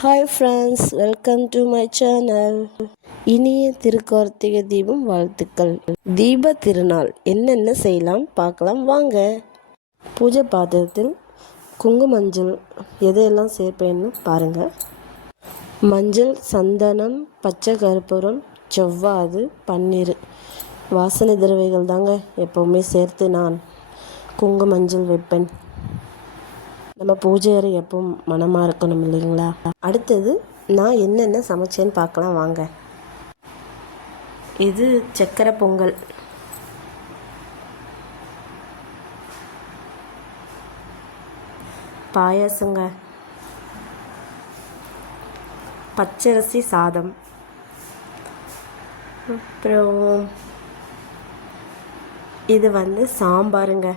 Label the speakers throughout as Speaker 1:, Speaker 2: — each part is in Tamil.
Speaker 1: Hi friends welcome to my channel இனிய திருக்கார்த்திகை தீபம் வாழ்த்துக்கள். தீப திருநாள் என்னென்ன செய்யலாம் பார்க்கலாம் வாங்க. பூஜை பாத்திரத்தில் குங்குமஞ்சள் எதையெல்லாம் சேர்ப்பேன்னு பாருங்கள் மஞ்சள் சந்தனம் பச்சை கருப்பூரம் செவ்வாது பன்னீர். வாசனை திரவைகள் தாங்க எப்போவுமே சேர்த்து நான் குங்குமஞ்சள் வைப்பேன். நம்ம பூஜை அறை எப்பவும் மனமாக இருக்கணும் இல்லைங்களா? அடுத்தது நான் என்னென்ன சமைச்சேன்னு பார்க்கலாம் வாங்க. இது சக்கரை பொங்கல். பாயாசங்க. பச்சரிசி சாதம். அப்புறம் இது வந்து சாம்பாருங்க.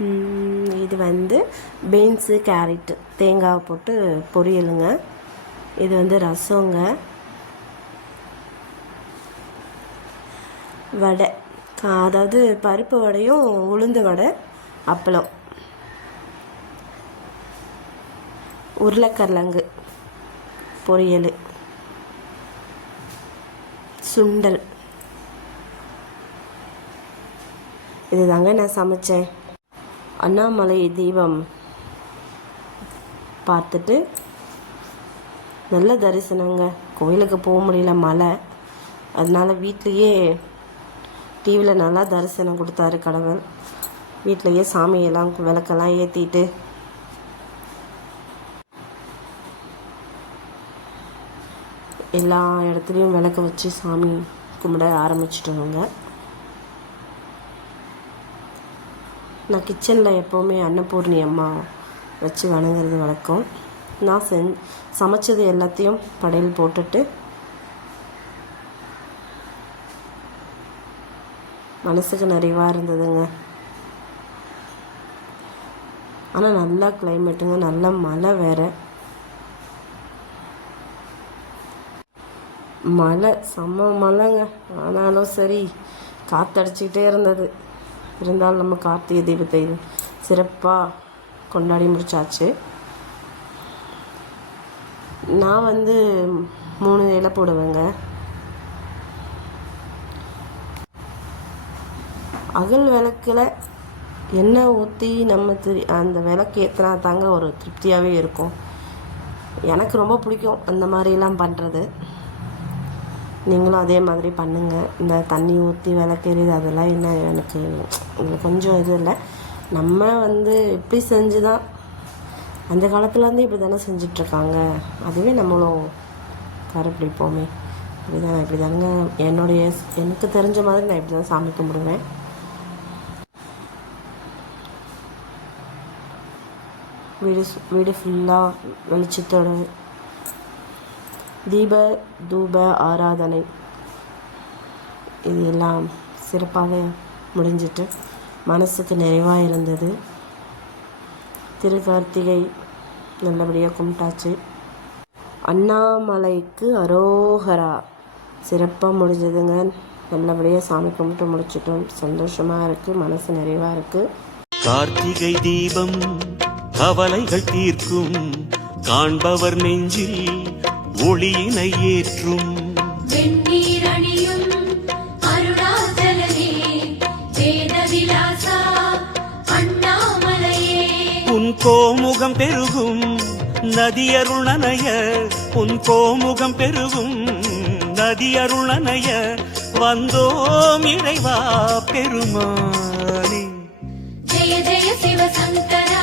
Speaker 1: இது வந்து பீன்ஸு கேரட்டு தேங்காய் போட்டு பொரியலுங்க. இது வந்து ரசங்க. வடை. அதாவது பருப்பு வடையும் உளுந்து வடை அப்பளம். உருளைக்கரலங்கு பொரியல். சுண்டல். இதுதாங்க நான் சமைச்சேன். அண்ணாமலை தீபம் பார்த்துட்டு நல்ல தரிசனங்க. கோயிலுக்கு போக முடியல மழை. அதனால வீட்லேயே டிவியில் நல்லா தரிசனம் கொடுத்தாரு கடவுள். வீட்டிலையே சாமியெல்லாம் விளக்கெல்லாம் ஏற்றிட்டு எல்லா இடத்துலையும் விளக்கு வச்சு சாமி கும்பிட ஆரம்பிச்சிட்டோங்க. நான் கிச்சனில் எப்போவுமே அன்னபூர்ணி அம்மா வச்சு வணங்குறது வழக்கம். நான் செஞ் சமைச்சது எல்லாத்தையும் படையல் போட்டுட்டு மனசுக்கு நிறைவாக இருந்ததுங்க. ஆனால் நல்லா கிளைமேட்டுங்க நல்ல மழை வேற. மழை செம்ம மழைங்க. ஆனாலும் சரி காத்தடிச்சிக்கிட்டே இருந்தது. இருந்தாலும் நம்ம கார்த்திகை தீபத்தை சிறப்பாக கொண்டாடி முடிச்சாச்சு. நான் வந்து மூணு இலை போடுவேங்க. அகல் விளக்கில் எண்ணெய் ஊற்றி நம்ம திரி அந்த விளக்கு ஏற்றினா தாங்க ஒரு திருப்தியாகவே இருக்கும். எனக்கு ரொம்ப பிடிக்கும் அந்த மாதிரிலாம் பண்ணுறது நீங்களும் அதே மாதிரி பண்ணுங்கள் இந்த தண்ணி ஊற்றி விளக்கெறிது அதெல்லாம் என்ன எனக்கு எங்களுக்கு கொஞ்சம் இது இல்லை. நம்ம வந்து இப்படி செஞ்சு தான் அந்த காலத்துலேருந்து இப்படி தானே செஞ்சிட்ருக்காங்க. அதுவே நம்மளும் கருப்பிடிப்போமே. இப்படி தான் இப்படி தாங்க என்னுடைய எனக்கு தெரிஞ்ச மாதிரி நான் இப்படி தான் சாமி கும்பிடுவேன். வீடு சு- வீடு ஃபுல்லாக வெளிச்சத்தோட தீப தூப ஆராதனை. இது எல்லாம் சிறப்பாக முடிஞ்சிட்டு மனசுக்கு நிறைவாக இருந்தது. திரு கார்த்திகை நல்லபடியாக கும்பிட்டாச்சு. அண்ணாமலைக்கு அரோகரா. சிறப்பாக முடிஞ்சதுங்க. நல்லபடியாக சாமி கும்பிட்டு முடிச்சிட்டோம். சந்தோஷமாக இருக்குது மனசு நிறைவாக இருக்குது
Speaker 2: கார்த்திகை தீபம் கவலைகள் தீர்க்கும். காண்பவர் நெஞ்சில் ஒளியினை ஏற்றும். உன் கோமுகம் பெருகும் நதியருள் நனைய உன் கோமுகம் பெருகும் நதியருள் வந்தோம் இறைவா பெருமானே. ஜெய ஜெய சிவசங்கரா